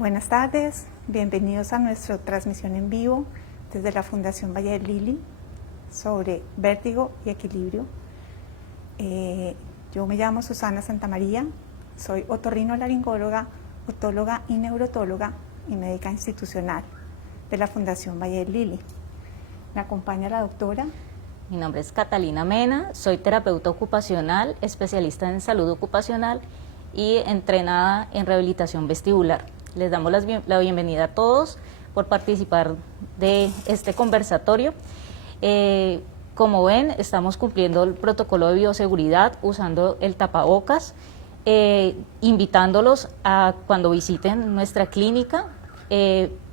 Buenas tardes, bienvenidos a nuestra transmisión en vivo desde la Fundación Valle del Lili sobre vértigo y equilibrio. Yo me llamo Susana Santamaría, soy otorrinolaringóloga, otóloga y neurotóloga y médica institucional de la Fundación Valle del Lili. Me acompaña la doctora. Mi nombre es Catalina Mena, soy terapeuta ocupacional, especialista en salud ocupacional y entrenada en rehabilitación vestibular. Les damos la bienvenida a todos por participar de este conversatorio. Como ven, estamos cumpliendo el protocolo de bioseguridad usando el tapabocas, invitándolos a cuando visiten nuestra clínica,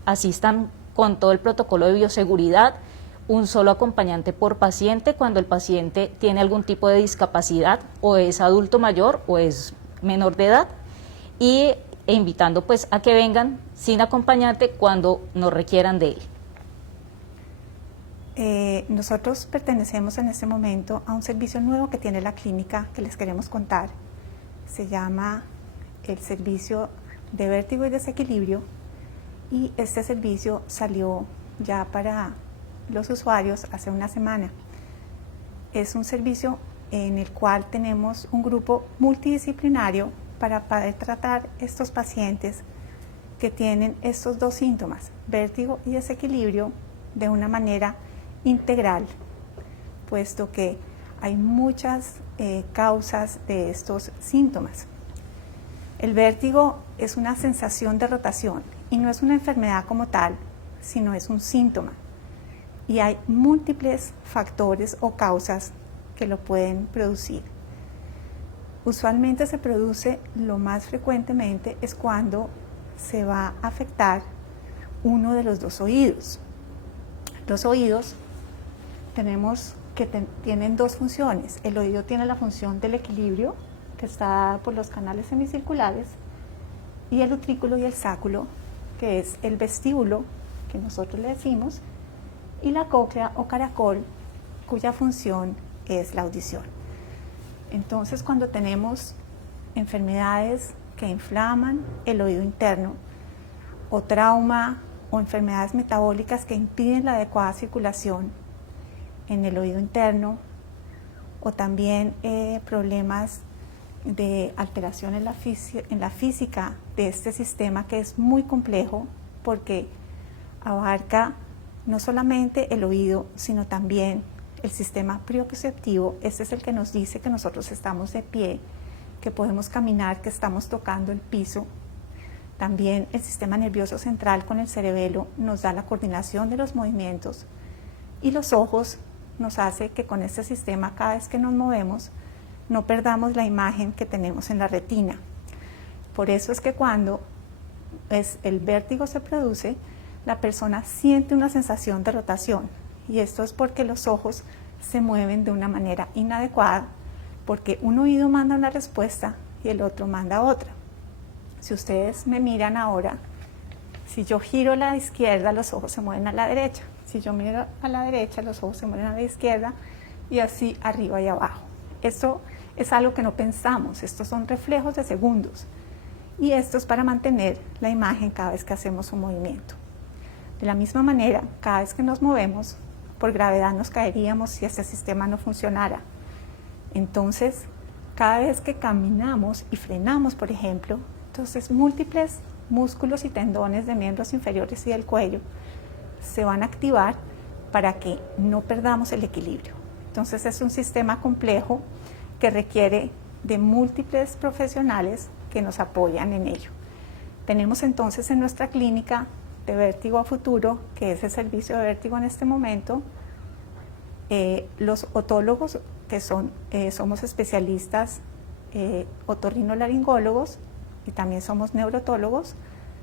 asistan con todo el protocolo de bioseguridad, un solo acompañante por paciente cuando el paciente tiene algún tipo de discapacidad o es adulto mayor o es menor de edad, e invitando pues a que vengan sin acompañante cuando nos requieran de él. Nosotros pertenecemos en este momento a un servicio nuevo que tiene la clínica que les queremos contar. Se llama el servicio de vértigo y desequilibrio, y este servicio salió ya para los usuarios hace una semana. Es un servicio en el cual tenemos un grupo multidisciplinario para poder tratar estos pacientes que tienen estos dos síntomas, vértigo y desequilibrio, de una manera integral, puesto que hay muchas causas de estos síntomas. El vértigo es una sensación de rotación y no es una enfermedad como tal, sino es un síntoma. Y hay múltiples factores o causas que lo pueden producir. Usualmente se produce, lo más frecuentemente, es cuando se va a afectar uno de los dos oídos. Los oídos tenemos que tienen dos funciones. El oído tiene la función del equilibrio, que está dada por los canales semicirculares, y el utrículo y el sáculo, que es el vestíbulo, que nosotros le decimos, y la cóclea o caracol, cuya función es la audición. Entonces, cuando tenemos enfermedades que inflaman el oído interno, o trauma, o enfermedades metabólicas que impiden la adecuada circulación en el oído interno, o también problemas de alteración en la física de este sistema, que es muy complejo porque abarca no solamente el oído, sino también el sistema propioceptivo. Este es el que nos dice que nosotros estamos de pie, que podemos caminar, que estamos tocando el piso. También el sistema nervioso central con el cerebelo nos da la coordinación de los movimientos, y los ojos nos hace que con este sistema, cada vez que nos movemos, no perdamos la imagen que tenemos en la retina. Por eso es que cuando el vértigo se produce, la persona siente una sensación de rotación, y esto es porque los ojos se mueven de una manera inadecuada, porque un oído manda una respuesta y el otro manda otra. Si ustedes me miran ahora, si yo giro a la izquierda, los ojos se mueven a la derecha. Si yo miro a la derecha, los ojos se mueven a la izquierda, y así arriba y abajo. Esto es algo que no pensamos, estos son reflejos de segundos, y esto es para mantener la imagen cada vez que hacemos un movimiento. De la misma manera, cada vez que nos movemos, por gravedad nos caeríamos si este sistema no funcionara. Entonces, cada vez que caminamos y frenamos, por ejemplo, entonces múltiples músculos y tendones de miembros inferiores y del cuello se van a activar para que no perdamos el equilibrio. Entonces es un sistema complejo que requiere de múltiples profesionales que nos apoyan en ello. Tenemos entonces en nuestra clínica de vértigo a futuro, que es el servicio de vértigo en este momento, los otólogos, que somos especialistas otorrinolaringólogos, y también somos neurotólogos.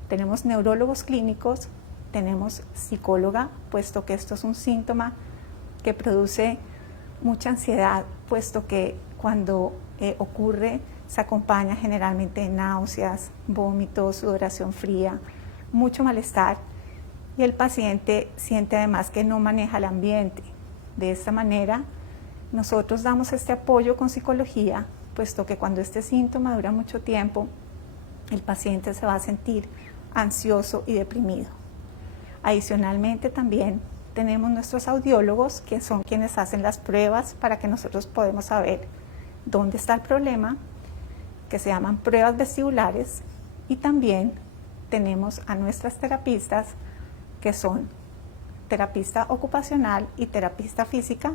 Tenemos neurólogos clínicos, tenemos psicóloga, puesto que esto es un síntoma que produce mucha ansiedad, puesto que cuando ocurre se acompaña generalmente de náuseas, vómitos, sudoración fría, mucho malestar, y el paciente siente además que no maneja el ambiente. De esta manera, nosotros damos este apoyo con psicología, puesto que cuando este síntoma dura mucho tiempo, el paciente se va a sentir ansioso y deprimido. Adicionalmente también tenemos nuestros audiólogos, que son quienes hacen las pruebas para que nosotros podamos saber dónde está el problema, que se llaman pruebas vestibulares, y también tenemos a nuestras terapistas, que son terapista ocupacional y terapista física.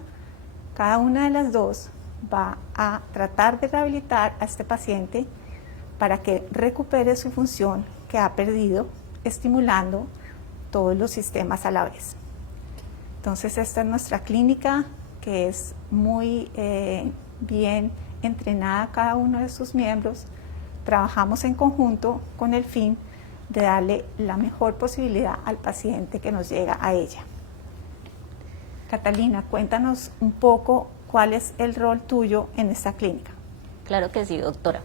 Cada una de las dos va a tratar de rehabilitar a este paciente para que recupere su función que ha perdido, estimulando todos los sistemas a la vez. Entonces esta es nuestra clínica, que es muy bien entrenada cada uno de sus miembros. Trabajamos en conjunto con el fin de darle la mejor posibilidad al paciente que nos llega a ella. Catalina, cuéntanos un poco cuál es el rol tuyo en esta clínica. Claro que sí, doctora.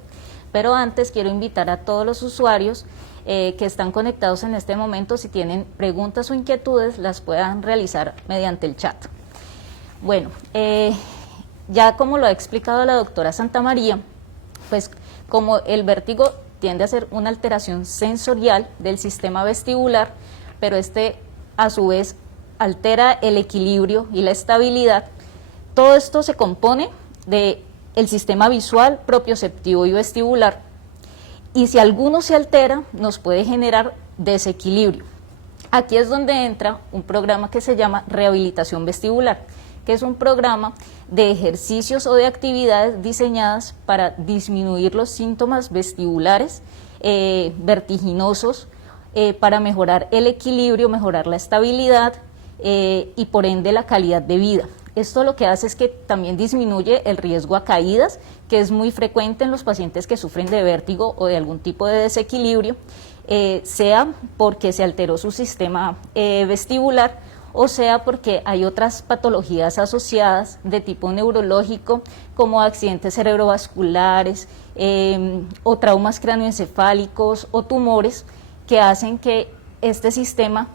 Pero antes quiero invitar a todos los usuarios que están conectados en este momento, si tienen preguntas o inquietudes, las puedan realizar mediante el chat. Bueno, ya como lo ha explicado la doctora Santamaría, pues como el vértigo tiende a ser una alteración sensorial del sistema vestibular, pero a su vez altera el equilibrio y la estabilidad. Todo esto se compone del sistema visual, propioceptivo y vestibular, y si alguno se altera nos puede generar desequilibrio. Aquí es donde entra un programa que se llama rehabilitación vestibular, que es un programa de ejercicios o de actividades diseñadas para disminuir los síntomas vestibulares vertiginosos, para mejorar el equilibrio, mejorar la estabilidad y por ende la calidad de vida. Esto lo que hace es que también disminuye el riesgo a caídas, que es muy frecuente en los pacientes que sufren de vértigo o de algún tipo de desequilibrio, sea porque se alteró su sistema vestibular, o sea porque hay otras patologías asociadas de tipo neurológico, como accidentes cerebrovasculares, o traumas cráneoencefálicos o tumores, que hacen que este sistema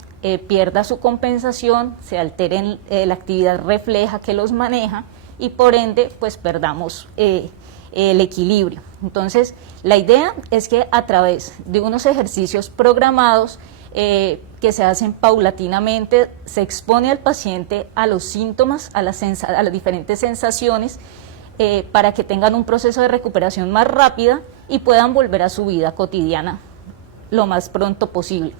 pierda su compensación, se altere la actividad refleja que los maneja y por ende pues perdamos el equilibrio. Entonces la idea es que a través de unos ejercicios programados que se hacen paulatinamente, se expone al paciente a los síntomas, a las diferentes sensaciones, para que tengan un proceso de recuperación más rápida y puedan volver a su vida cotidiana lo más pronto posible.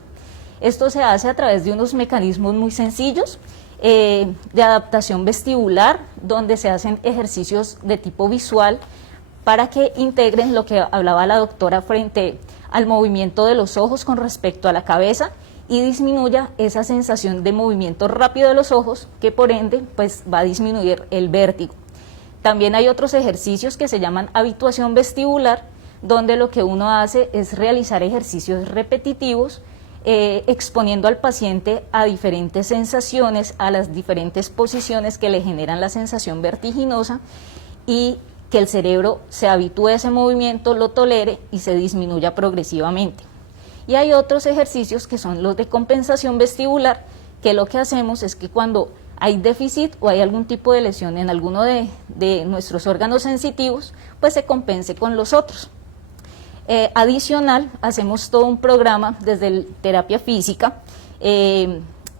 Esto se hace a través de unos mecanismos muy sencillos de adaptación vestibular, donde se hacen ejercicios de tipo visual para que integren lo que hablaba la doctora frente al movimiento de los ojos con respecto a la cabeza y disminuya esa sensación de movimiento rápido de los ojos, que por ende pues va a disminuir el vértigo. También hay otros ejercicios que se llaman habituación vestibular, donde lo que uno hace es realizar ejercicios repetitivos, exponiendo al paciente a diferentes sensaciones, a las diferentes posiciones que le generan la sensación vertiginosa, y que el cerebro se habitúe a ese movimiento, lo tolere y se disminuya progresivamente. Y hay otros ejercicios que son los de compensación vestibular, que lo que hacemos es que cuando hay déficit o hay algún tipo de lesión en alguno de nuestros órganos sensitivos, pues se compense con los otros. Adicional, hacemos todo un programa desde terapia física,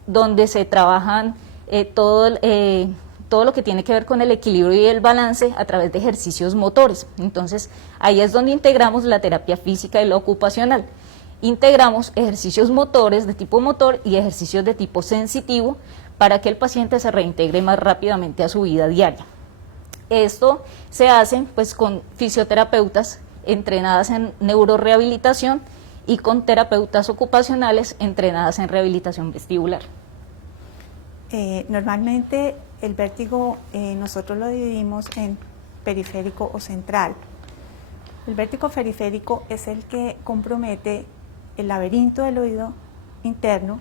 donde se trabajan todo lo que tiene que ver con el equilibrio y el balance a través de ejercicios motores. Entonces, ahí es donde integramos la terapia física y la ocupacional. Integramos ejercicios motores de tipo motor y ejercicios de tipo sensitivo para que el paciente se reintegre más rápidamente a su vida diaria. Esto se hace pues con fisioterapeutas entrenadas en neurorehabilitación y con terapeutas ocupacionales entrenadas en rehabilitación vestibular. Normalmente el vértigo nosotros lo dividimos en periférico o central. El vértigo periférico es el que compromete el laberinto del oído interno,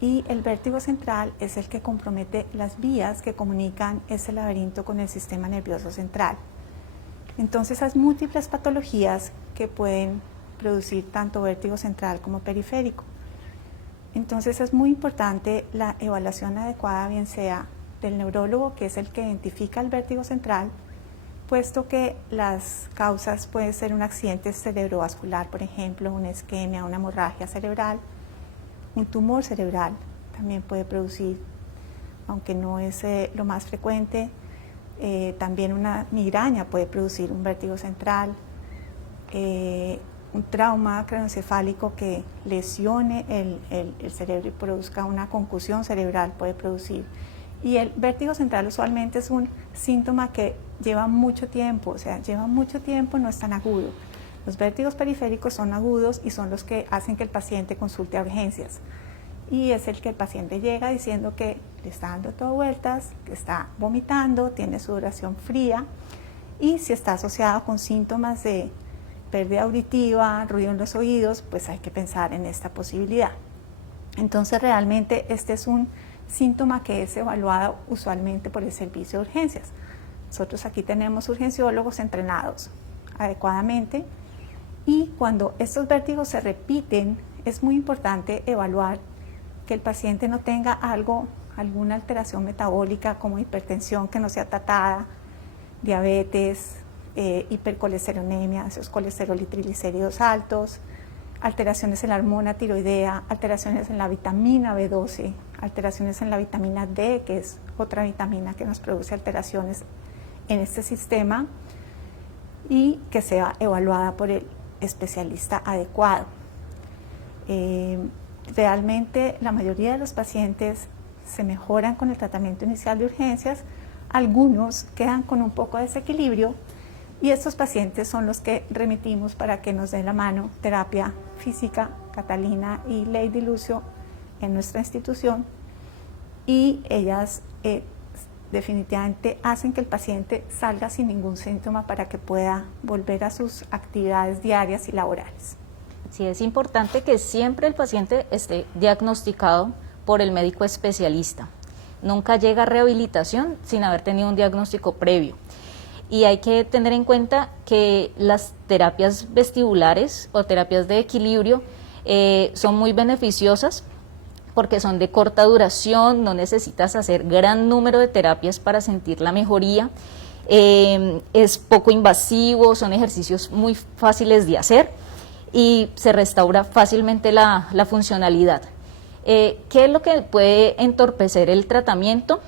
y el vértigo central es el que compromete las vías que comunican ese laberinto con el sistema nervioso central. Entonces hay múltiples patologías que pueden producir tanto vértigo central como periférico. Entonces es muy importante la evaluación adecuada, bien sea del neurólogo, que es el que identifica el vértigo central, puesto que las causas pueden ser un accidente cerebrovascular, por ejemplo, una isquemia, una hemorragia cerebral, un tumor cerebral también puede producir, aunque no es lo más frecuente, también una migraña puede producir un vértigo central, un trauma craneoencefálico que lesione el cerebro y produzca una concusión cerebral puede producir. Y el vértigo central usualmente es un síntoma que lleva mucho tiempo, o sea, lleva mucho tiempo, no es tan agudo. Los vértigos periféricos son agudos y son los que hacen que el paciente consulte a urgencias. Y es el que el paciente llega diciendo que le está dando todo vueltas, que está vomitando, tiene sudoración fría y si está asociado con síntomas de pérdida auditiva, ruido en los oídos, pues hay que pensar en esta posibilidad. Entonces realmente este es un síntoma que es evaluado usualmente por el servicio de urgencias. Nosotros aquí tenemos urgenciólogos entrenados adecuadamente y cuando estos vértigos se repiten es muy importante evaluar que el paciente no tenga alguna alteración metabólica como hipertensión que no sea tratada, diabetes, hipercolesterolemia, esos colesterol y triglicéridos altos, alteraciones en la hormona tiroidea, alteraciones en la vitamina B12, alteraciones en la vitamina D, que es otra vitamina que nos produce alteraciones en este sistema y que sea evaluada por el especialista adecuado. Realmente la mayoría de los pacientes se mejoran con el tratamiento inicial de urgencias, algunos quedan con un poco de desequilibrio y estos pacientes son los que remitimos para que nos den la mano terapia física, Catalina y Lady Lucio en nuestra institución y ellas definitivamente hacen que el paciente salga sin ningún síntoma para que pueda volver a sus actividades diarias y laborales. Sí, es importante que siempre el paciente esté diagnosticado por el médico especialista. Nunca llega a rehabilitación sin haber tenido un diagnóstico previo. Y hay que tener en cuenta que las terapias vestibulares o terapias de equilibrio son muy beneficiosas porque son de corta duración, no necesitas hacer gran número de terapias para sentir la mejoría, es poco invasivo, son ejercicios muy fáciles de hacer y se restaura fácilmente la funcionalidad. ¿Qué es lo que puede entorpecer el tratamiento?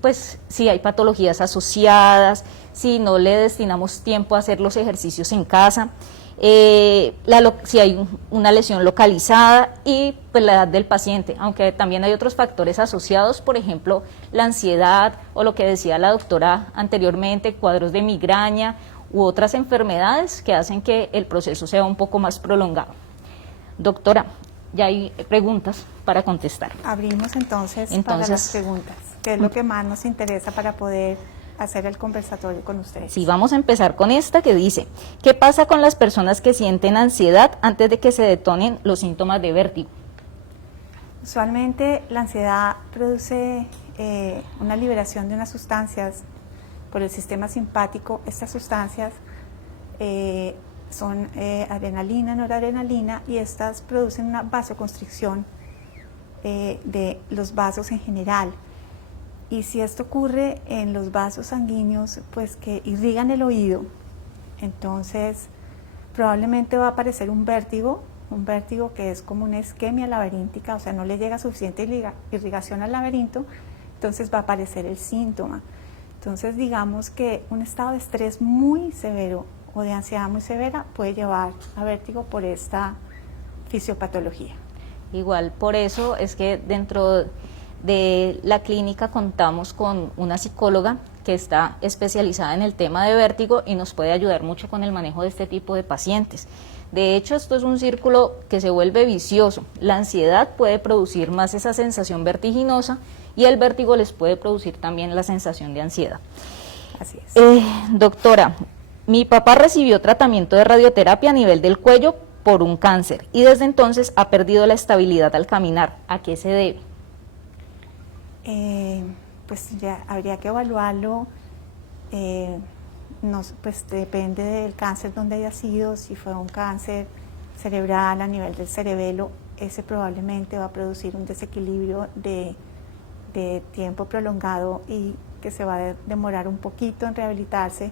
Pues si hay patologías asociadas, si no le destinamos tiempo a hacer los ejercicios en casa, si hay una lesión localizada y pues la edad del paciente, aunque también hay otros factores asociados, por ejemplo, la ansiedad o lo que decía la doctora anteriormente, cuadros de migraña u otras enfermedades que hacen que el proceso sea un poco más prolongado. Doctora, ya hay preguntas para contestar. Abrimos entonces para las preguntas, que es lo que más nos interesa para poder hacer el conversatorio con ustedes. Sí, vamos a empezar con esta que dice, ¿qué pasa con las personas que sienten ansiedad antes de que se detonen los síntomas de vértigo? Usualmente la ansiedad produce una liberación de unas sustancias por el sistema simpático. Estas sustancias son adrenalina, noradrenalina y estas producen una vasoconstricción de los vasos en general. Y si esto ocurre en los vasos sanguíneos, pues que irrigan el oído, entonces probablemente va a aparecer un vértigo que es como una isquemia laberíntica, o sea, no le llega suficiente irrigación al laberinto, entonces va a aparecer el síntoma. Entonces digamos que un estado de estrés muy severo o de ansiedad muy severa puede llevar a vértigo por esta fisiopatología. Igual, por eso es que dentro de la clínica contamos con una psicóloga que está especializada en el tema de vértigo y nos puede ayudar mucho con el manejo de este tipo de pacientes. De hecho, esto es un círculo que se vuelve vicioso. La ansiedad puede producir más esa sensación vertiginosa y el vértigo les puede producir también la sensación de ansiedad. Así es. Doctora, mi papá recibió tratamiento de radioterapia a nivel del cuello por un cáncer y desde entonces ha perdido la estabilidad al caminar. ¿A qué se debe? Pues ya habría que evaluarlo, pues depende del cáncer donde haya sido. Si fue un cáncer cerebral a nivel del cerebelo, ese probablemente va a producir un desequilibrio de tiempo prolongado y que se va a demorar un poquito en rehabilitarse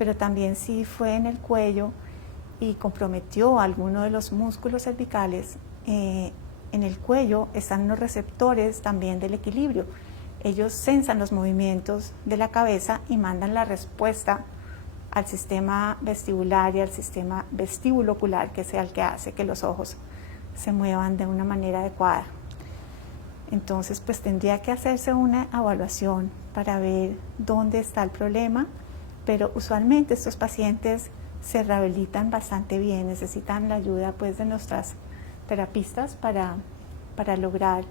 pero también si fue en el cuello y comprometió alguno de los músculos cervicales, en el cuello están los receptores también del equilibrio. Ellos sensan los movimientos de la cabeza y mandan la respuesta al sistema vestibular y al sistema vestibulocular, que es el que hace que los ojos se muevan de una manera adecuada. Entonces, pues tendría que hacerse una evaluación para ver dónde está el problema, pero usualmente estos pacientes se rehabilitan bastante bien, necesitan la ayuda pues de nuestras terapistas para lograr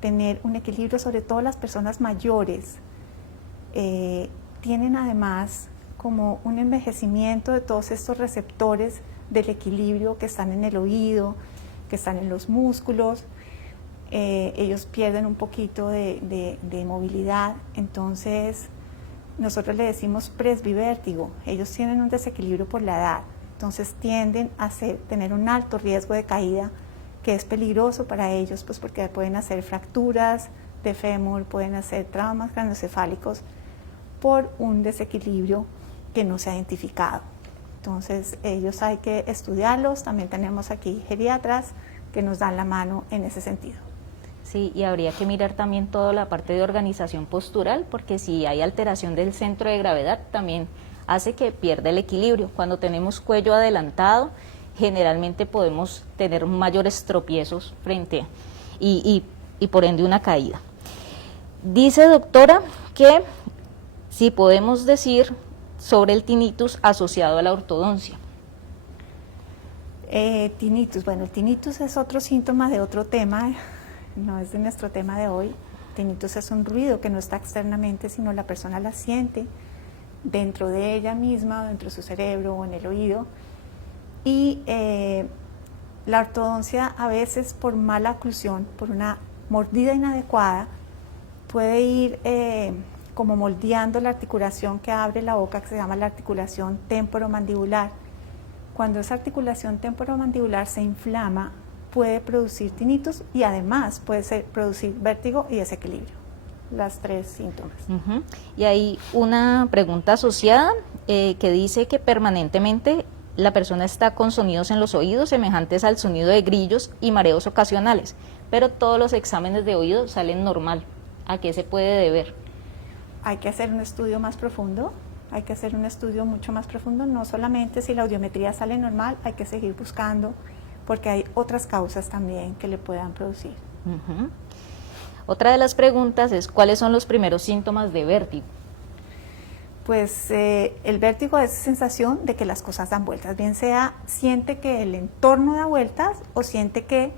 tener un equilibrio, sobre todo las personas mayores. Tienen además como un envejecimiento de todos estos receptores del equilibrio que están en el oído, que están en los músculos. Ellos pierden un poquito de movilidad, entonces nosotros le decimos presbivértigo. Ellos tienen un desequilibrio por la edad, entonces tienden a tener un alto riesgo de caída, que es peligroso para ellos, pues porque pueden hacer fracturas de fémur, pueden hacer traumas craneoencefálicos por un desequilibrio que no se ha identificado. Entonces ellos hay que estudiarlos. También tenemos aquí geriatras que nos dan la mano en ese sentido. Sí, y habría que mirar también toda la parte de organización postural, porque si hay alteración del centro de gravedad también hace que pierda el equilibrio. Cuando tenemos cuello adelantado, generalmente podemos tener mayores tropiezos frente y por ende una caída. Dice, doctora, que si podemos decir sobre el tinnitus asociado a la ortodoncia. Tinnitus, bueno, el tinnitus es otro síntoma de otro tema, no es de nuestro tema de hoy. Tinnitus es un ruido que no está externamente, sino la persona la siente dentro de ella misma, dentro de su cerebro o en el oído. Y la ortodoncia, a veces por mala oclusión, por una mordida inadecuada, puede ir como moldeando la articulación que abre la boca, que se llama la articulación temporomandibular. Cuando esa articulación temporomandibular se inflama, puede producir tinnitus y además puede producir vértigo y desequilibrio, las tres síntomas. Y hay una pregunta asociada que dice que permanentemente la persona está con sonidos en los oídos semejantes al sonido de grillos y mareos ocasionales, pero todos los exámenes de oído salen normal. ¿A qué se puede deber? Hay que hacer un estudio más profundo, hay que hacer un estudio mucho más profundo, no solamente si la audiometría sale normal, hay que seguir buscando, porque hay otras causas también que le puedan producir. Otra de las preguntas es, ¿cuáles son los primeros síntomas de vértigo? Pues el vértigo es sensación de que las cosas dan vueltas, bien sea siente que el entorno da vueltas o siente que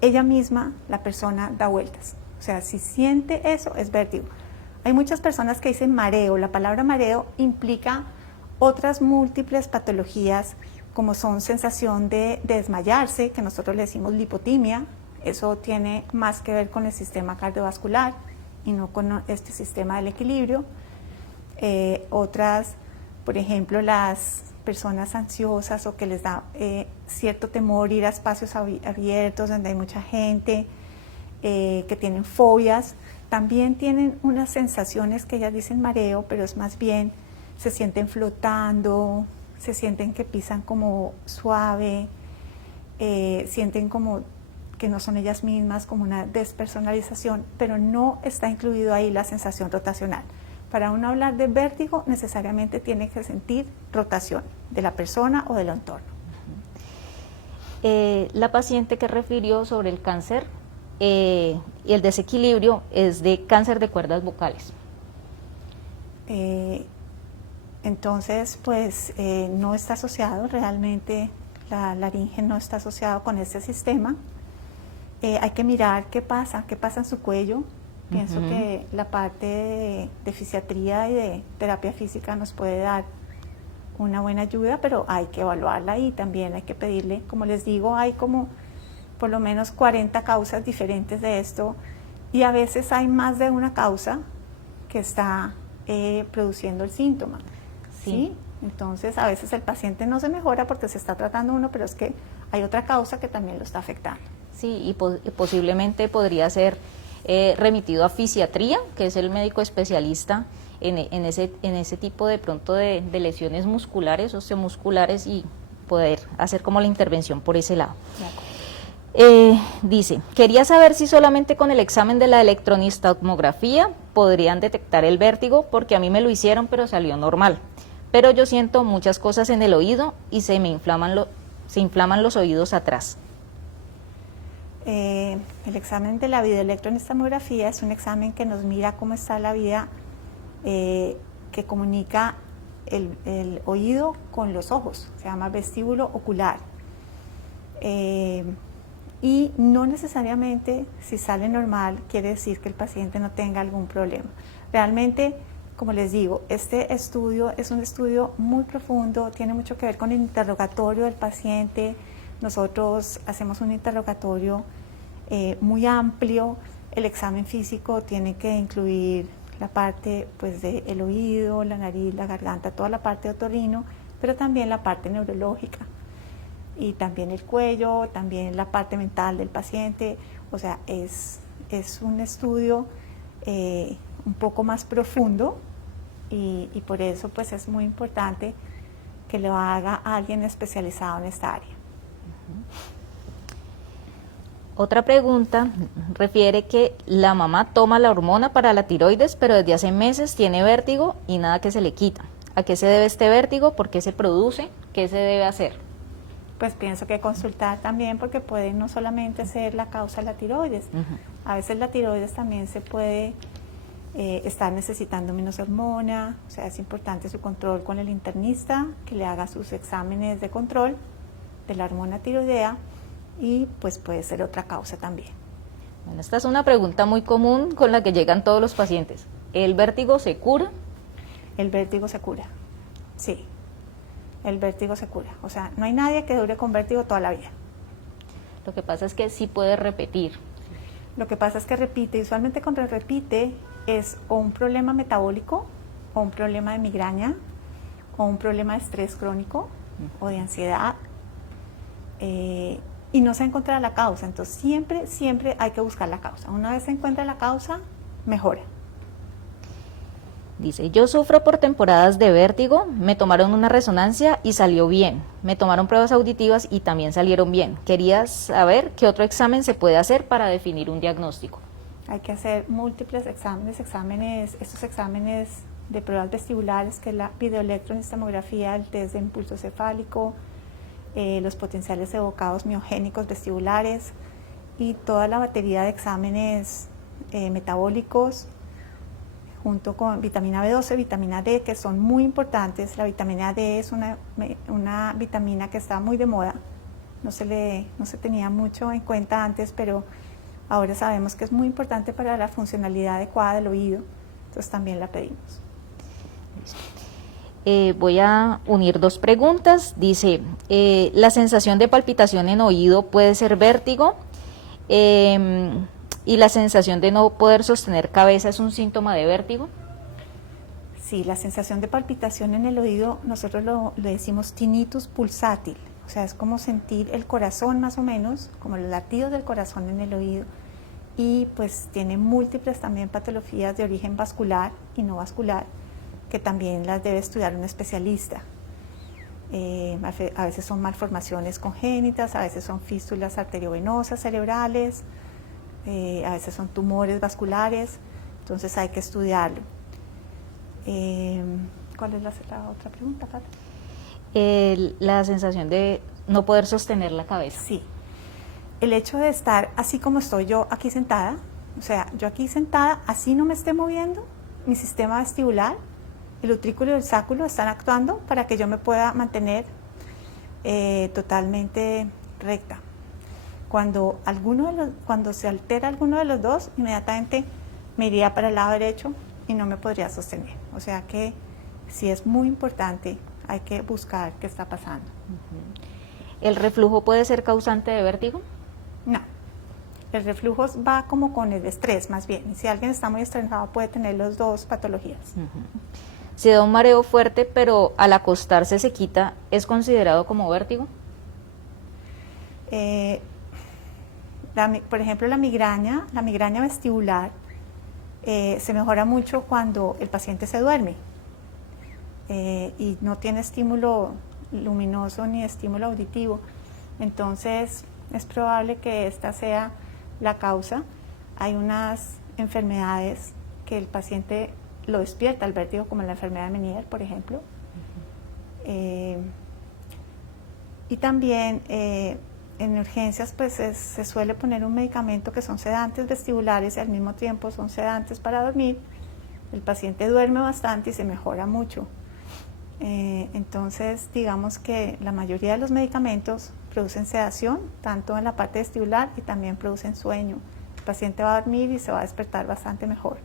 ella misma, la persona, da vueltas. O sea, si siente eso, es vértigo. Hay muchas personas que dicen mareo. La palabra mareo implica otras múltiples patologías, como son sensación de desmayarse, que nosotros le decimos lipotimia. Eso tiene más que ver con el sistema cardiovascular y no con este sistema del equilibrio. Otras, por ejemplo, las personas ansiosas o que les da cierto temor ir a espacios abiertos donde hay mucha gente, que tienen fobias, también tienen unas sensaciones que ellas dicen mareo, pero es más bien se sienten flotando, se sienten que pisan como suave, sienten como que no son ellas mismas, como una despersonalización, pero no está incluido ahí la sensación rotacional. Para uno hablar de vértigo, necesariamente tiene que sentir rotación de la persona o del entorno. La paciente que refirió sobre el cáncer y el desequilibrio es de cáncer de cuerdas vocales. Entonces, pues no está asociado, realmente la laringe no está asociado con este sistema. Hay que mirar qué pasa en su cuello. Pienso que la parte de fisiatría y de terapia física nos puede dar una buena ayuda, pero hay que evaluarla y también hay que pedirle, como les digo, hay como por lo menos 40 causas diferentes de esto y a veces hay más de una causa que está produciendo el síntoma. ¿Sí? Entonces a veces el paciente no se mejora porque se está tratando uno, pero es que hay otra causa que también lo está afectando. Sí, y posiblemente podría ser remitido a fisiatría, que es el médico especialista en ese tipo de pronto de lesiones musculares, osteomusculares, y poder hacer como la intervención por ese lado. Dice, quería saber si solamente con el examen de la electronistagmografía podrían detectar el vértigo, porque a mí me lo hicieron pero salió normal, pero yo siento muchas cosas en el oído y se inflaman los oídos atrás. El examen de la videoelectroencefalografía es un examen que nos mira cómo está la vía que comunica el oído con los ojos, se llama vestíbulo ocular. Y no necesariamente si sale normal quiere decir que el paciente no tenga algún problema. Realmente, como les digo, este estudio es un estudio muy profundo, tiene mucho que ver con el interrogatorio del paciente. Nosotros hacemos un interrogatorio muy amplio. El examen físico tiene que incluir la parte pues, del oído, la nariz, la garganta, toda la parte de otorrino, pero también la parte neurológica y también el cuello, también la parte mental del paciente. O sea, es un estudio un poco más profundo y por eso pues es muy importante que lo haga alguien especializado en esta área. Otra pregunta refiere que la mamá toma la hormona para la tiroides, pero desde hace meses tiene vértigo y nada que se le quita. ¿A qué se debe este vértigo? ¿Por qué se produce? ¿Qué se debe hacer? Pues pienso que consultar también, porque puede no solamente ser la causa de la tiroides. A veces la tiroides también se puede estar necesitando menos hormona, o sea, es importante su control con el internista, que le haga sus exámenes de control de la hormona tiroidea, y pues puede ser otra causa también. Bueno, esta es una pregunta muy común con la que llegan todos los pacientes. ¿El vértigo se cura? El vértigo se cura, sí. El vértigo se cura. O sea, no hay nadie que dure con vértigo toda la vida. Lo que pasa es que sí puede repetir. Lo que pasa es que repite. Usualmente cuando repite es o un problema metabólico, o un problema de migraña, o un problema de estrés crónico, o de ansiedad. Y no se encuentra la causa. Entonces siempre hay que buscar la causa. Una vez se encuentra la causa, mejora. Dice, yo sufro por temporadas de vértigo, me tomaron una resonancia y salió bien, me tomaron pruebas auditivas y también salieron bien. Quería saber qué otro examen se puede hacer para definir un diagnóstico. Hay que hacer múltiples exámenes, estos exámenes de pruebas vestibulares, que es la videoelectroencefalografía, el test de impulso cefálico, los potenciales evocados miogénicos vestibulares y toda la batería de exámenes metabólicos, junto con vitamina B12, vitamina D, que son muy importantes. La vitamina D es una vitamina que está muy de moda, no se tenía mucho en cuenta antes, pero ahora sabemos que es muy importante para la funcionalidad adecuada del oído, entonces también la pedimos. Voy a unir dos preguntas. Dice, ¿la sensación de palpitación en oído puede ser vértigo? ¿Y la sensación de no poder sostener cabeza es un síntoma de vértigo? Sí, la sensación de palpitación en el oído, nosotros le decimos tinnitus pulsátil, o sea, es como sentir el corazón más o menos, como los latidos del corazón en el oído, y pues tiene múltiples también patologías de origen vascular y no vascular, que también las debe estudiar un especialista. A veces son malformaciones congénitas, a veces son fístulas arteriovenosas cerebrales, a veces son tumores vasculares, entonces hay que estudiarlo. ¿Cuál es la otra pregunta, Pat? La sensación de no poder sostener la cabeza. Sí, el hecho de estar así como estoy yo aquí sentada, o sea, yo aquí sentada, así no me esté moviendo, mi sistema vestibular, el utrículo y el sáculo están actuando para que yo me pueda mantener totalmente recta. Cuando se altera alguno de los dos, inmediatamente me iría para el lado derecho y no me podría sostener. O sea que sí es muy importante, hay que buscar qué está pasando. ¿El reflujo puede ser causante de vértigo? No, el reflujo va como con el estrés más bien. Y si alguien está muy estresado puede tener las dos patologías. Si da un mareo fuerte pero al acostarse se quita, ¿es considerado como vértigo? Por ejemplo, la migraña vestibular Se mejora mucho cuando el paciente se duerme y no tiene estímulo luminoso ni estímulo auditivo. Entonces es probable que esta sea la causa. Hay unas enfermedades que el paciente lo despierta el vértigo, como la enfermedad de Meniere, por ejemplo. Y también en urgencias pues se suele poner un medicamento que son sedantes vestibulares y al mismo tiempo son sedantes para dormir. El paciente duerme bastante y se mejora mucho. Entonces digamos que la mayoría de los medicamentos producen sedación, tanto en la parte vestibular y también producen sueño. El paciente va a dormir y se va a despertar bastante mejor.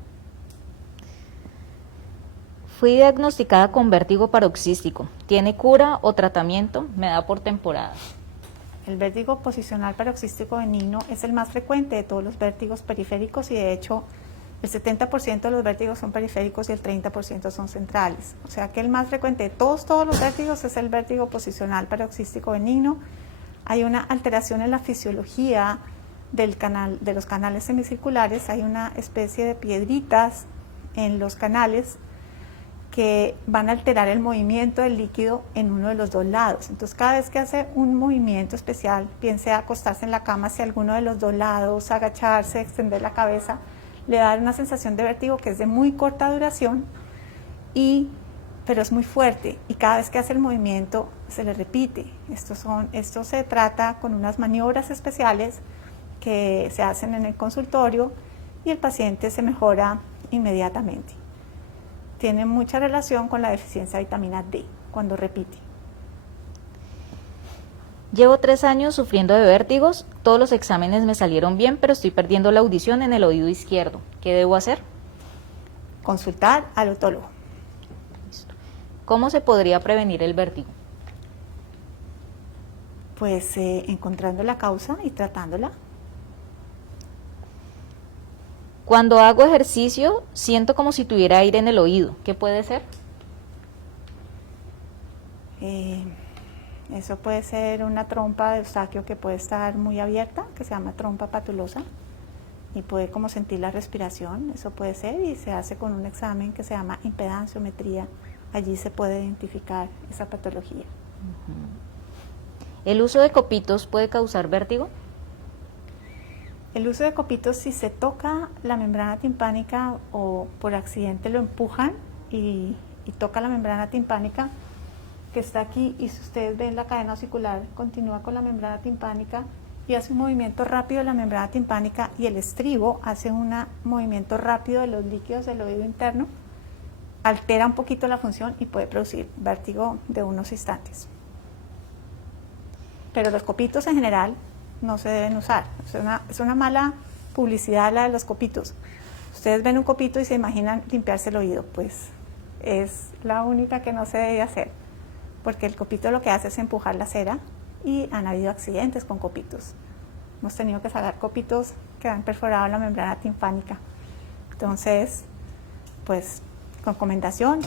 Fui diagnosticada con vértigo paroxístico. ¿Tiene cura o tratamiento? Me da por temporadas. El vértigo posicional paroxístico benigno es el más frecuente de todos los vértigos periféricos y de hecho el 70% de los vértigos son periféricos y el 30% son centrales. O sea que el más frecuente de todos los vértigos es el vértigo posicional paroxístico benigno. Hay una alteración en la fisiología de los canales semicirculares, hay una especie de piedritas en los canales que van a alterar el movimiento del líquido en uno de los dos lados. Entonces cada vez que hace un movimiento especial, bien sea acostarse en la cama hacia alguno de los dos lados, agacharse, extender la cabeza, le da una sensación de vértigo que es de muy corta duración, pero es muy fuerte y cada vez que hace el movimiento se le repite. Esto se trata con unas maniobras especiales que se hacen en el consultorio y el paciente se mejora inmediatamente. Tiene mucha relación con la deficiencia de vitamina D cuando repite. Llevo 3 años sufriendo de vértigos, todos los exámenes me salieron bien, pero estoy perdiendo la audición en el oído izquierdo. ¿Qué debo hacer? Consultar al otólogo. ¿Cómo se podría prevenir el vértigo? Pues encontrando la causa y tratándola. Cuando hago ejercicio, siento como si tuviera aire en el oído. ¿Qué puede ser? Eso puede ser una trompa de Eustaquio que puede estar muy abierta, que se llama trompa patulosa, y puede como sentir la respiración. Eso puede ser y se hace con un examen que se llama impedanciometría. Allí se puede identificar esa patología. ¿El uso de copitos puede causar vértigo? El uso de copitos, si se toca la membrana timpánica o por accidente lo empujan y toca la membrana timpánica que está aquí, y si ustedes ven la cadena auricular continúa con la membrana timpánica y hace un movimiento rápido de la membrana timpánica y el estribo hace un movimiento rápido de los líquidos del oído interno, altera un poquito la función y puede producir vértigo de unos instantes. Pero los copitos en general no se deben usar. Es una mala publicidad la de los copitos. Ustedes ven un copito y se imaginan limpiarse el oído, pues es la única que no se debe hacer, porque el copito lo que hace es empujar la cera y han habido accidentes con copitos. Hemos tenido que sacar copitos que han perforado la membrana timpánica. Entonces, pues, recomendación,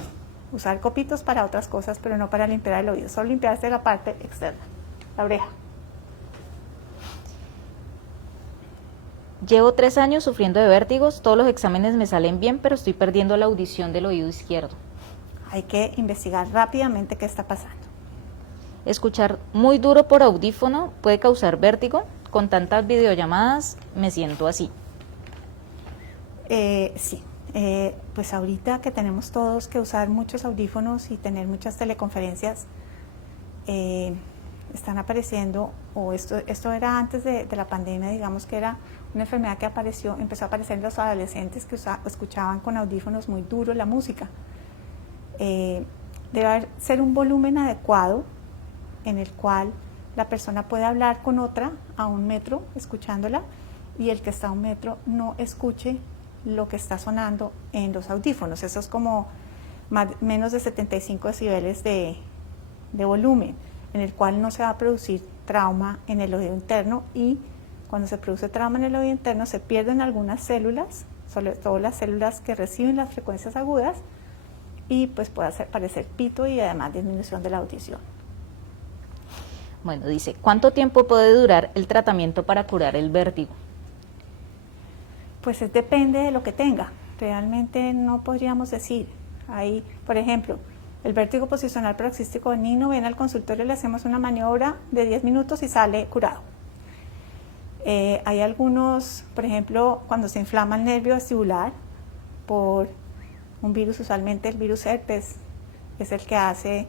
usar copitos para otras cosas, pero no para limpiar el oído, solo limpiarse la parte externa, la oreja. Llevo 3 años sufriendo de vértigos, todos los exámenes me salen bien, pero estoy perdiendo la audición del oído izquierdo. Hay que investigar rápidamente qué está pasando. Escuchar muy duro por audífono puede causar vértigo. Con tantas videollamadas me siento así. Sí, pues ahorita que tenemos todos que usar muchos audífonos y tener muchas teleconferencias, están apareciendo, o esto era antes de la pandemia, digamos que era una enfermedad que empezó a aparecer en los adolescentes que escuchaban con audífonos muy duros la música. Debe ser un volumen adecuado en el cual la persona puede hablar con otra a 1 metro escuchándola y el que está a 1 metro no escuche lo que está sonando en los audífonos. Eso es como menos de 75 decibeles de volumen, en el cual no se va a producir trauma en el oído interno, y cuando se produce trauma en el oído interno se pierden algunas células, sobre todo las células que reciben las frecuencias agudas, y pues puede aparecer pito y además disminución de la audición. Bueno, dice, ¿cuánto tiempo puede durar el tratamiento para curar el vértigo? Pues depende de lo que tenga. realmente no podríamos decir. Ahí, por ejemplo, el vértigo posicional paroxístico benigno, ven al consultorio, le hacemos una maniobra de 10 minutos y sale curado. Hay algunos, por ejemplo, cuando se inflama el nervio vestibular por un virus, usualmente el virus herpes es el que hace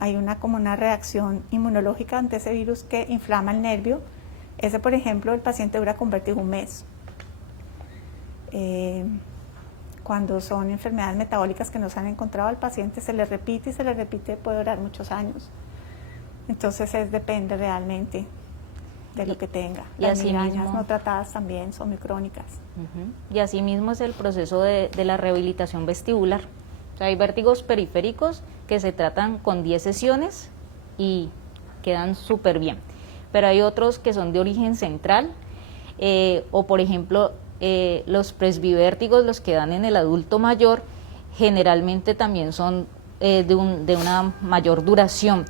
hay una reacción inmunológica ante ese virus que inflama el nervio. Ese, por ejemplo, el paciente dura con vértigo un mes. Cuando son enfermedades metabólicas que no se han encontrado al paciente, se le repite y se le repite, puede durar muchos años. Entonces depende realmente de lo que tenga. Las migrañas no tratadas también son muy crónicas. Y asimismo es el proceso de la rehabilitación vestibular. O sea, hay vértigos periféricos que se tratan con 10 sesiones y quedan súper bien. Pero hay otros que son de origen central, o por ejemplo, los presbivértigos, los que dan en el adulto mayor, generalmente también son de una mayor duración.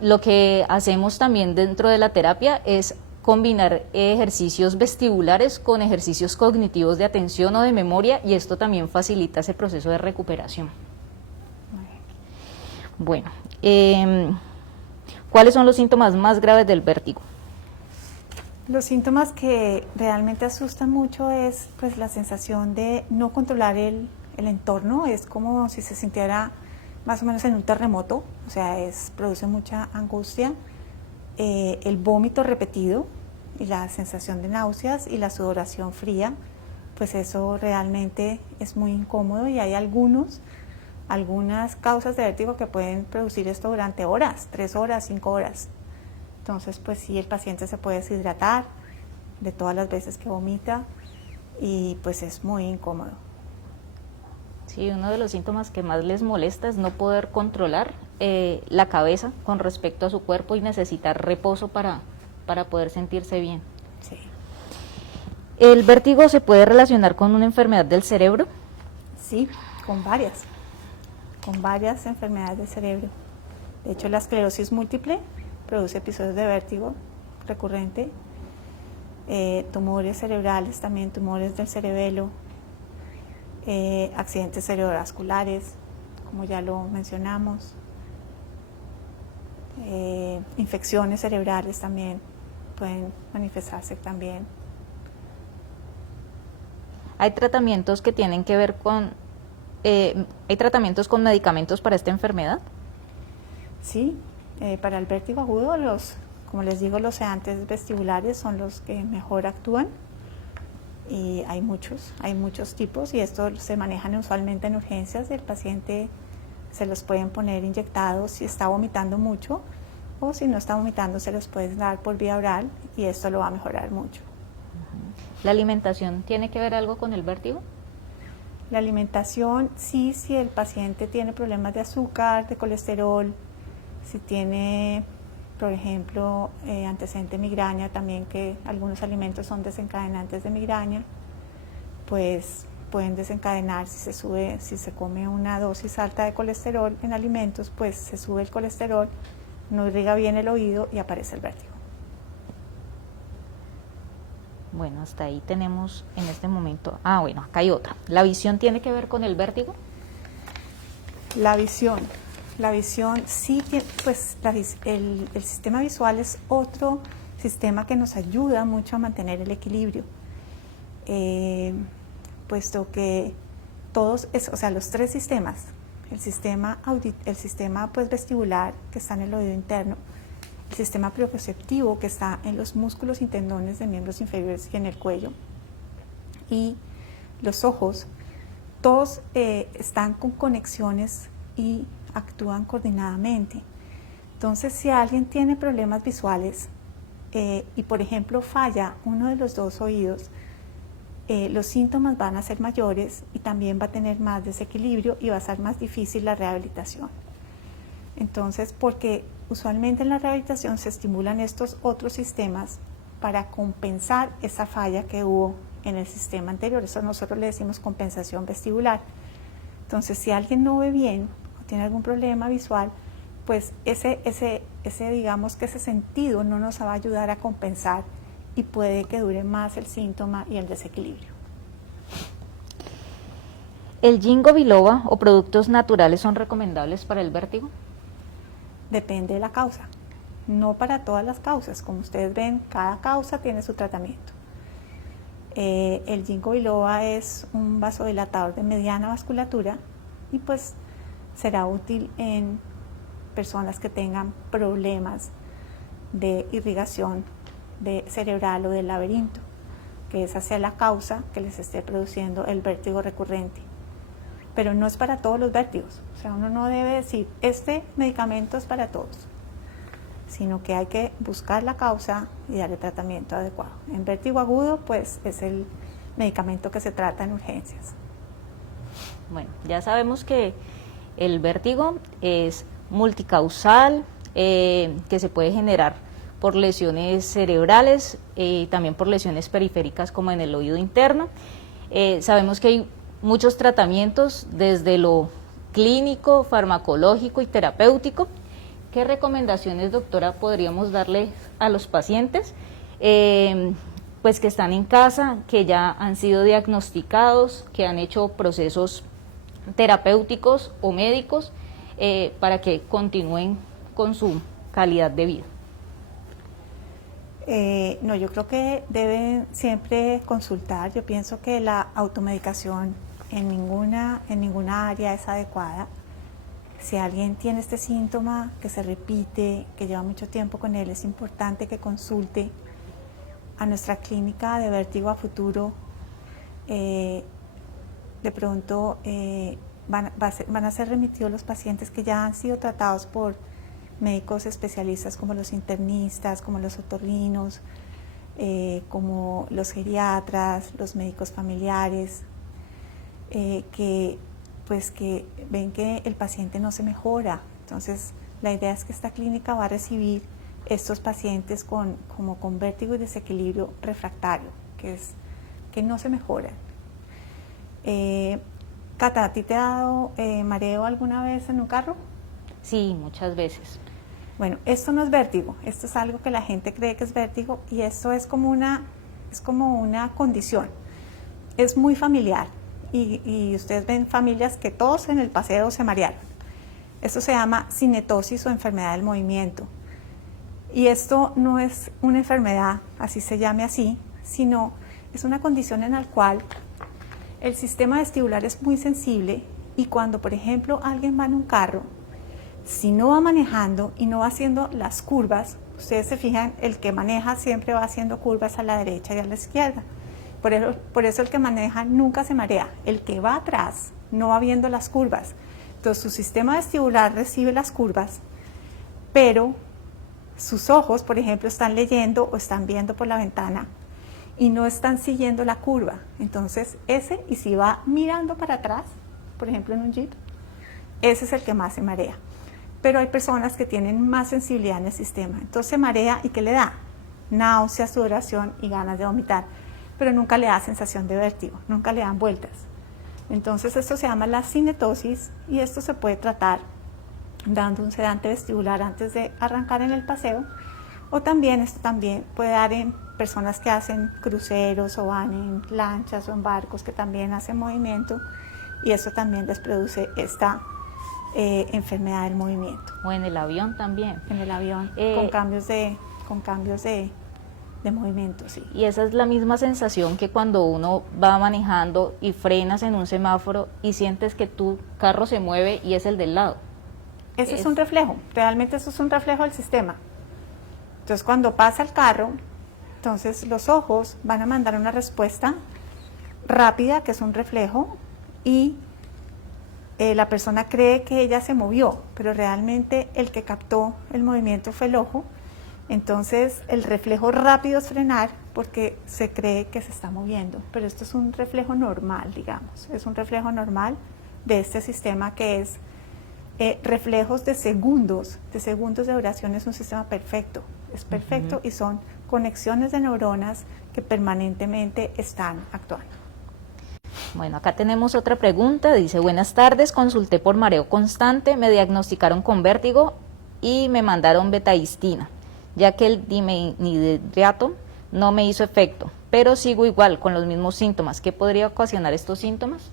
Lo que hacemos también dentro de la terapia es combinar ejercicios vestibulares con ejercicios cognitivos de atención o de memoria, y esto también facilita ese proceso de recuperación. Bueno, ¿cuáles son los síntomas más graves del vértigo? Los síntomas que realmente asustan mucho es pues la sensación de no controlar el entorno, es como si se sintiera más o menos en un terremoto, o sea, produce mucha angustia, el vómito repetido y la sensación de náuseas y la sudoración fría, pues eso realmente es muy incómodo, y hay algunas causas de vértigo que pueden producir esto durante horas, 3 horas, 5 horas. Entonces, pues sí, el paciente se puede deshidratar de todas las veces que vomita y pues es muy incómodo. Sí, uno de los síntomas que más les molesta es no poder controlar la cabeza con respecto a su cuerpo y necesitar reposo para poder sentirse bien. Sí. ¿El vértigo se puede relacionar con una enfermedad del cerebro? Sí, con varias enfermedades del cerebro. De hecho, la esclerosis múltiple produce episodios de vértigo recurrente, tumores cerebrales también, tumores del cerebelo, accidentes cerebrovasculares, como ya lo mencionamos, infecciones cerebrales también pueden manifestarse también. ¿Hay tratamientos que tienen que ver hay tratamientos con medicamentos para esta enfermedad? Sí, para el vértigo agudo, como les digo, los sedantes vestibulares son los que mejor actúan, y hay muchos tipos, y estos se manejan usualmente en urgencias. El paciente se los pueden poner inyectados si está vomitando mucho, o si no está vomitando se los pueden dar por vía oral, y esto lo va a mejorar mucho. ¿La alimentación tiene que ver algo con el vértigo? La alimentación, sí, si el paciente tiene problemas de azúcar, de colesterol, si tiene, por ejemplo, antecedente de migraña también, que algunos alimentos son desencadenantes de migraña, pues pueden desencadenar. Si se come una dosis alta de colesterol en alimentos, pues se sube el colesterol, no irriga bien el oído y aparece el vértigo. Bueno, hasta ahí tenemos en este momento. Bueno, acá hay otra. ¿La visión tiene que ver con el vértigo? La visión sí, pues el sistema visual es otro sistema que nos ayuda mucho a mantener el equilibrio, puesto que los 3 sistemas, el sistema pues vestibular, que está en el oído interno, el sistema propioceptivo, que está en los músculos y tendones de miembros inferiores y en el cuello, y los ojos, todos están con conexiones y actúan coordinadamente. Entonces, si alguien tiene problemas visuales y, por ejemplo, falla uno de los 2 oídos, los síntomas van a ser mayores y también va a tener más desequilibrio y va a ser más difícil la rehabilitación. Entonces, porque usualmente en la rehabilitación se estimulan estos otros sistemas para compensar esa falla que hubo en el sistema anterior. Eso nosotros le decimos compensación vestibular. Entonces, si alguien no ve bien o tiene algún problema visual, pues ese sentido no nos va a ayudar a compensar, y puede que dure más el síntoma y el desequilibrio. ¿El ginkgo biloba o productos naturales son recomendables para el vértigo? Depende de la causa. No para todas las causas. Como ustedes ven, cada causa tiene su tratamiento. El ginkgo biloba es un vasodilatador de mediana vasculatura y pues será útil en personas que tengan problemas de irrigación cerebral o del laberinto, que esa sea la causa que les esté produciendo el vértigo recurrente. Pero no es para todos los vértigos. O sea, uno no debe decir, este medicamento es para todos, sino que hay que buscar la causa y darle tratamiento adecuado. En vértigo agudo, pues es el medicamento que se trata en urgencias. Bueno, ya sabemos que el vértigo es multicausal, que se puede generar por lesiones cerebrales y también por lesiones periféricas como en el oído interno. Sabemos que hay muchos tratamientos desde lo clínico, farmacológico y terapéutico. ¿Qué recomendaciones, doctora, podríamos darle a los pacientes pues que están en casa, que ya han sido diagnosticados, que han hecho procesos terapéuticos o médicos para que continúen con su calidad de vida? No, yo creo que deben siempre consultar. Yo pienso que la automedicación en ninguna área es adecuada. Si alguien tiene este síntoma que se repite, que lleva mucho tiempo con él, es importante que consulte a nuestra clínica de vértigo a futuro. De pronto van a ser remitidos los pacientes que ya han sido tratados por médicos especialistas como los internistas, como los otorrinos, como los geriatras, los médicos familiares, que ven que el paciente no se mejora. Entonces, la idea es que esta clínica va a recibir estos pacientes con vértigo y desequilibrio refractario, que no se mejoran. Cata, ¿a ti te ha dado mareo alguna vez en un carro? Sí, muchas veces. Bueno, esto no es vértigo, esto es algo que la gente cree que es vértigo y esto es como una condición, es muy familiar y ustedes ven familias que todos en el paseo se marearon. Esto se llama cinetosis o enfermedad del movimiento y esto no es una enfermedad, así se llame así, sino es una condición en la cual el sistema vestibular es muy sensible y cuando, por ejemplo, alguien va en un carro, si no va manejando y no va haciendo las curvas, ustedes se fijan, el que maneja siempre va haciendo curvas a la derecha y a la izquierda. Por eso el que maneja nunca se marea. El que va atrás no va viendo las curvas. Entonces su sistema vestibular recibe las curvas, pero sus ojos, por ejemplo, están leyendo o están viendo por la ventana y no están siguiendo la curva. Entonces y si va mirando para atrás, por ejemplo en un jeep, ese es el que más se marea. Pero hay personas que tienen más sensibilidad en el sistema. Entonces se marea y ¿qué le da? Náusea, sudoración y ganas de vomitar. Pero nunca le da sensación de vértigo, nunca le dan vueltas. Entonces esto se llama la cinetosis y esto se puede tratar dando un sedante vestibular antes de arrancar en el paseo. O también, esto también puede dar en personas que hacen cruceros o van en lanchas o en barcos que también hacen movimiento y eso también les produce esta enfermedad del movimiento. O en el avión también. En el avión, con cambios de movimiento, sí. Y esa es la misma sensación que cuando uno va manejando y frenas en un semáforo y sientes que tu carro se mueve y es el del lado. Ese es un reflejo, realmente eso es un reflejo del sistema. Entonces cuando pasa el carro, entonces los ojos van a mandar una respuesta rápida, que es un reflejo, y la persona cree que ella se movió, pero realmente el que captó el movimiento fue el ojo. Entonces el reflejo rápido es frenar porque se cree que se está moviendo, pero esto es un reflejo normal, digamos, es un reflejo normal de este sistema que es reflejos de segundos de duración. Es un sistema perfecto, es perfecto y son conexiones de neuronas que permanentemente están actuando. Bueno, acá tenemos otra pregunta, dice: buenas tardes, consulté por mareo constante, me diagnosticaron con vértigo y me mandaron betahistina, ya que el dimenidrato no me hizo efecto, pero sigo igual con los mismos síntomas. ¿Qué podría ocasionar estos síntomas?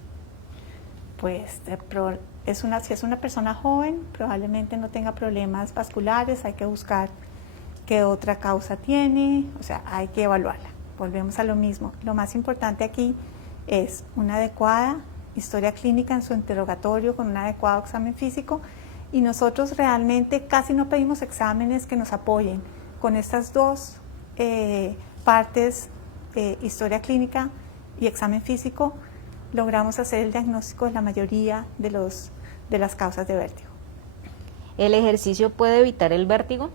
pues si es una persona joven, probablemente no tenga problemas vasculares, hay que buscar qué otra causa tiene, o sea, hay que evaluarla. Volvemos a lo mismo. Lo más importante aquí es una adecuada historia clínica en su interrogatorio con un adecuado examen físico, y nosotros realmente casi no pedimos exámenes que nos apoyen. Con estas dos partes, historia clínica y examen físico, logramos hacer el diagnóstico de la mayoría de las causas de vértigo. ¿El ejercicio puede evitar el vértigo?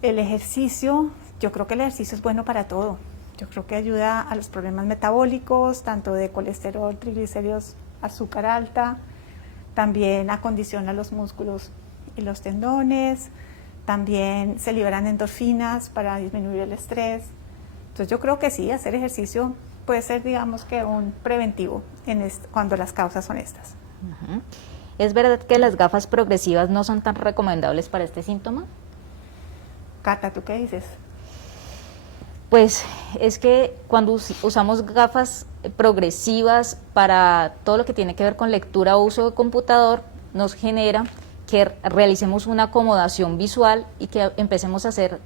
El ejercicio, yo creo que el ejercicio es bueno para todo. Yo creo que ayuda a los problemas metabólicos, tanto de colesterol, triglicéridos, azúcar alta, también acondiciona los músculos y los tendones, también se liberan endorfinas para disminuir el estrés. Entonces yo creo que sí, hacer ejercicio puede ser, digamos, que un preventivo cuando las causas son estas. Uh-huh. ¿Es verdad que las gafas progresivas no son tan recomendables para este síntoma? Cata, ¿tú qué dices? Pues es que cuando usamos gafas progresivas para todo lo que tiene que ver con lectura o uso de computador, nos genera que realicemos una acomodación visual y que empecemos a hacer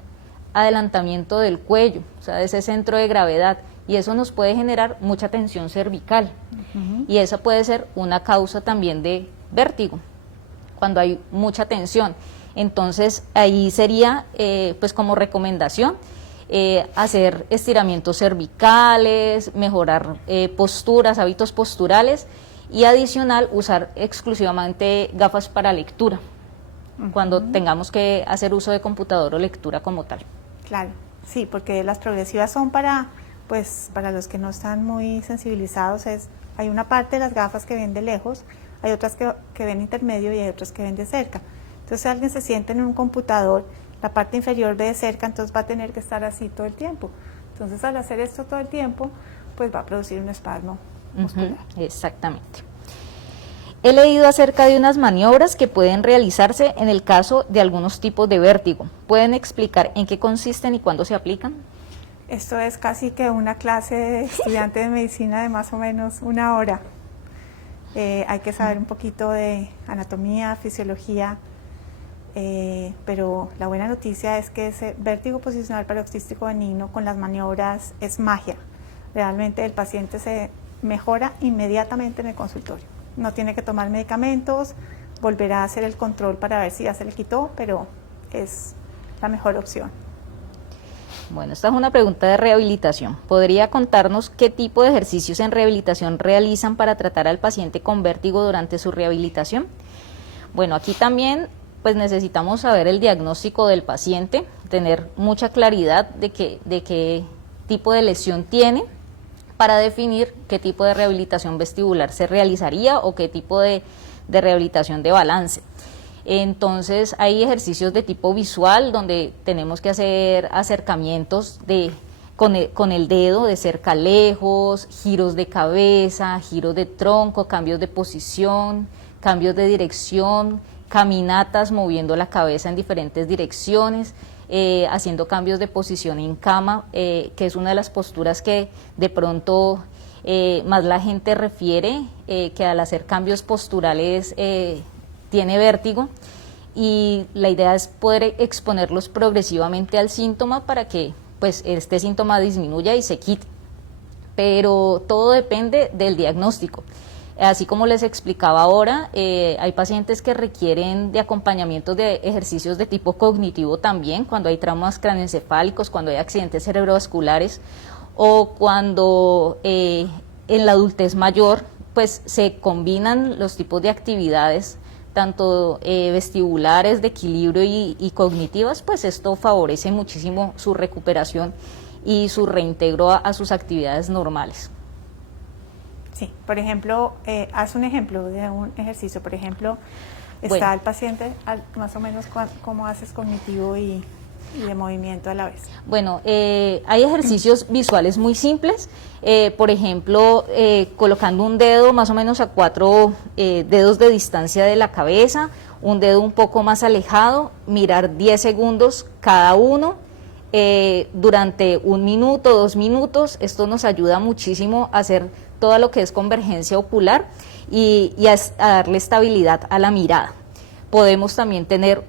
adelantamiento del cuello, o sea, de ese centro de gravedad, y eso nos puede generar mucha tensión cervical. Uh-huh. Y esa puede ser una causa también de vértigo, cuando hay mucha tensión. Entonces ahí sería, pues como recomendación, hacer estiramientos cervicales, mejorar posturas, hábitos posturales, y adicional usar exclusivamente gafas para lectura, cuando tengamos que hacer uso de computador o lectura como tal. Claro, sí, porque las progresivas son para los que no están muy sensibilizados, hay una parte de las gafas que ven de lejos, hay otras que ven intermedio y hay otras que ven de cerca. Entonces, si alguien se siente en un computador, la parte inferior ve de cerca, entonces va a tener que estar así todo el tiempo. Entonces, al hacer esto todo el tiempo, pues va a producir un espasmo muscular. Exactamente. He leído acerca de unas maniobras que pueden realizarse en el caso de algunos tipos de vértigo. ¿Pueden explicar en qué consisten y cuándo se aplican? Esto es casi que una clase de estudiante de medicina de más o menos 1 hora. Hay que saber un poquito de anatomía, fisiología, pero la buena noticia es que ese vértigo posicional paroxístico benigno con las maniobras es magia. Realmente el paciente se mejora inmediatamente en el consultorio. No tiene que tomar medicamentos, volverá a hacer el control para ver si ya se le quitó, pero es la mejor opción. Bueno, esta es una pregunta de rehabilitación. ¿Podría contarnos qué tipo de ejercicios en rehabilitación realizan para tratar al paciente con vértigo durante su rehabilitación? Bueno, aquí también pues necesitamos saber el diagnóstico del paciente, tener mucha claridad de qué tipo de lesión tiene, para definir qué tipo de rehabilitación vestibular se realizaría o qué tipo de rehabilitación de balance. Entonces hay ejercicios de tipo visual donde tenemos que hacer acercamientos con el dedo de cerca a lejos, giros de cabeza, giros de tronco, cambios de posición, cambios de dirección, caminatas moviendo la cabeza en diferentes direcciones, haciendo cambios de posición en cama, que es una de las posturas que de pronto más la gente refiere, que al hacer cambios posturales tiene vértigo, y la idea es poder exponerlos progresivamente al síntoma para que pues este síntoma disminuya y se quite, pero todo depende del diagnóstico. Así como les explicaba ahora, hay pacientes que requieren de acompañamiento de ejercicios de tipo cognitivo también, cuando hay traumas craneoencefálicos, cuando hay accidentes cerebrovasculares, o cuando en la adultez mayor pues se combinan los tipos de actividades, tanto vestibulares, de equilibrio y cognitivas, pues esto favorece muchísimo su recuperación y su reintegro a sus actividades normales. Sí, por ejemplo, haz un ejemplo de un ejercicio. Por ejemplo, está el paciente, más o menos, ¿cómo haces cognitivo y de movimiento a la vez? Bueno, hay ejercicios visuales muy simples, por ejemplo, colocando un dedo más o menos a 4 dedos de distancia de la cabeza, un dedo un poco más alejado, mirar 10 segundos cada uno, durante 1 minuto, 2 minutos. Esto nos ayuda muchísimo a hacer todo lo que es convergencia ocular y a darle estabilidad a la mirada. Podemos también tener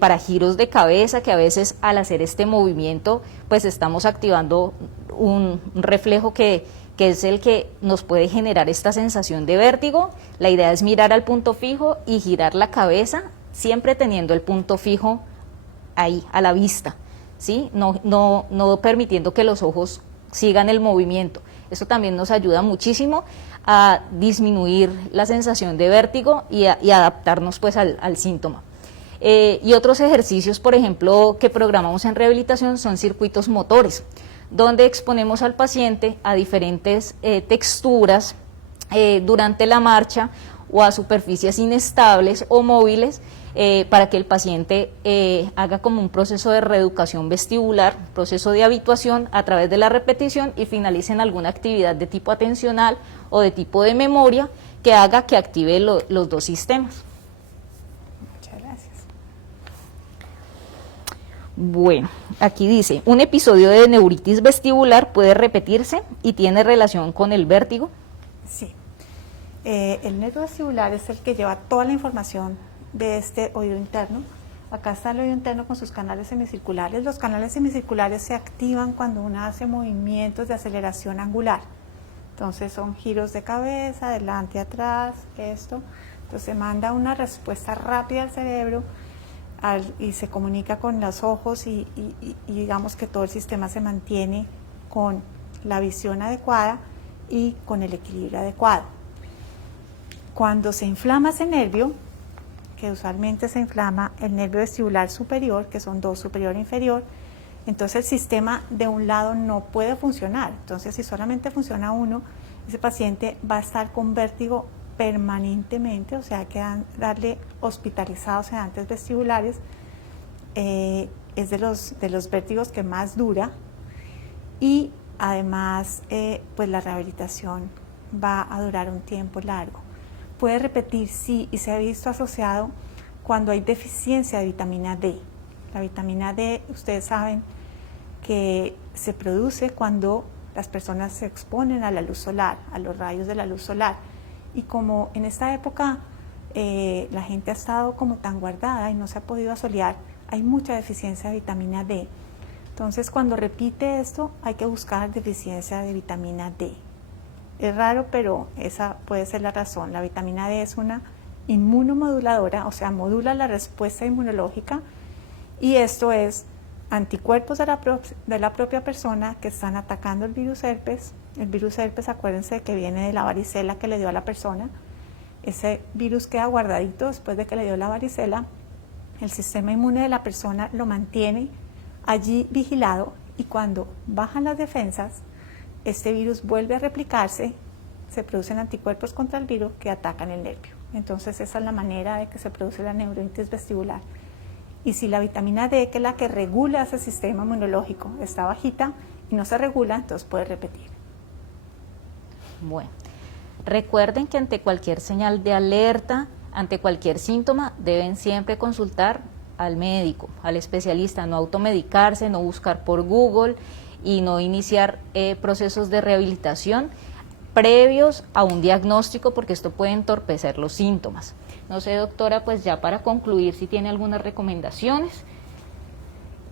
para giros de cabeza, que a veces al hacer este movimiento pues estamos activando un reflejo que es el que nos puede generar esta sensación de vértigo. La idea es mirar al punto fijo y girar la cabeza, siempre teniendo el punto fijo ahí, a la vista, ¿sí? No permitiendo que los ojos sigan el movimiento. Eso también nos ayuda muchísimo a disminuir la sensación de vértigo y adaptarnos pues al síntoma. Y otros ejercicios, por ejemplo, que programamos en rehabilitación son circuitos motores, donde exponemos al paciente a diferentes texturas durante la marcha o a superficies inestables o móviles para que el paciente haga como un proceso de reeducación vestibular, un proceso de habituación a través de la repetición y finalice en alguna actividad de tipo atencional o de tipo de memoria que haga que active los dos sistemas. Muchas gracias. Bueno, aquí dice, un episodio de neuritis vestibular puede repetirse y tiene relación con el vértigo. Sí. El nervio vestibular es el que lleva toda la información de este oído interno. Acá está el oído interno con sus canales semicirculares. Los canales semicirculares se activan cuando uno hace movimientos de aceleración angular. Entonces son giros de cabeza, adelante, atrás, esto. Entonces se manda una respuesta rápida al cerebro y se comunica con los ojos y digamos que todo el sistema se mantiene con la visión adecuada y con el equilibrio adecuado. Cuando se inflama ese nervio, que usualmente se inflama el nervio vestibular superior, que son dos, superior e inferior, entonces el sistema de un lado no puede funcionar. Entonces si solamente funciona uno, ese paciente va a estar con vértigo permanentemente, o sea, hay que darle hospitalizados sedantes vestibulares. Es de los vértigos que más dura y además pues la rehabilitación va a durar un tiempo largo. Puede repetir, sí, y se ha visto asociado cuando hay deficiencia de vitamina D. La vitamina D, ustedes saben que se produce cuando las personas se exponen a la luz solar, a los rayos de la luz solar. Y como en esta época la gente ha estado como tan guardada y no se ha podido asolear, hay mucha deficiencia de vitamina D. Entonces, cuando repite esto, hay que buscar deficiencia de vitamina D. Es raro, pero esa puede ser la razón. La vitamina D es una inmunomoduladora, o sea, modula la respuesta inmunológica, y esto es anticuerpos de la propia persona que están atacando el virus herpes. El virus herpes, acuérdense que viene de la varicela que le dio a la persona. Ese virus queda guardadito después de que le dio la varicela. El sistema inmune de la persona lo mantiene allí vigilado y cuando bajan las defensas, este virus vuelve a replicarse, se producen anticuerpos contra el virus que atacan el nervio. Entonces esa es la manera de que se produce la neuritis vestibular. Y si la vitamina D, que es la que regula ese sistema inmunológico, está bajita y no se regula, entonces puede repetir. Bueno, recuerden que ante cualquier señal de alerta, ante cualquier síntoma, deben siempre consultar al médico, al especialista, no automedicarse, no buscar por Google y no iniciar procesos de rehabilitación previos a un diagnóstico, porque esto puede entorpecer los síntomas. No sé, doctora, pues ya para concluir, si tiene algunas recomendaciones.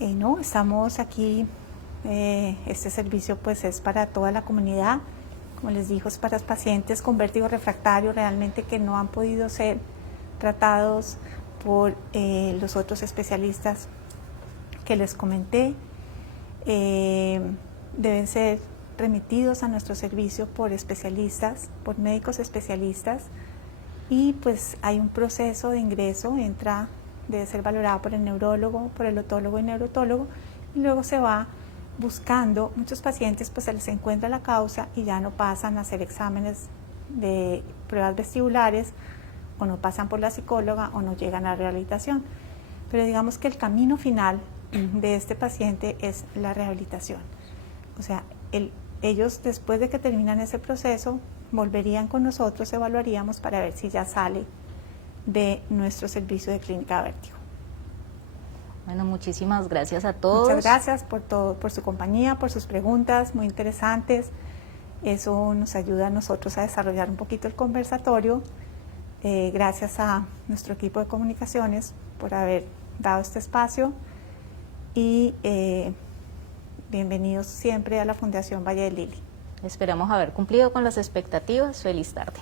No, estamos aquí, este servicio pues es para toda la comunidad, como les digo, es para los pacientes con vértigo refractario realmente que no han podido ser tratados por los otros especialistas que les comenté. Deben ser remitidos a nuestro servicio por especialistas, por médicos especialistas, y pues hay un proceso de ingreso, debe ser valorado por el neurólogo, por el otólogo y neurotólogo, y luego se va buscando. Muchos pacientes pues se les encuentra la causa y ya no pasan a hacer exámenes de pruebas vestibulares, o no pasan por la psicóloga o no llegan a la rehabilitación. Pero digamos que el camino final de este paciente es la rehabilitación. O sea, ellos después de que terminan ese proceso volverían con nosotros, evaluaríamos para ver si ya sale de nuestro servicio de clínica de vértigo. Bueno, muchísimas gracias a todos. Muchas gracias por todo, por su compañía, por sus preguntas muy interesantes. Eso nos ayuda a nosotros a desarrollar un poquito el conversatorio. Gracias a nuestro equipo de comunicaciones por haber dado este espacio y bienvenidos siempre a la Fundación Valle del Lili. Esperamos haber cumplido con las expectativas. Feliz tarde.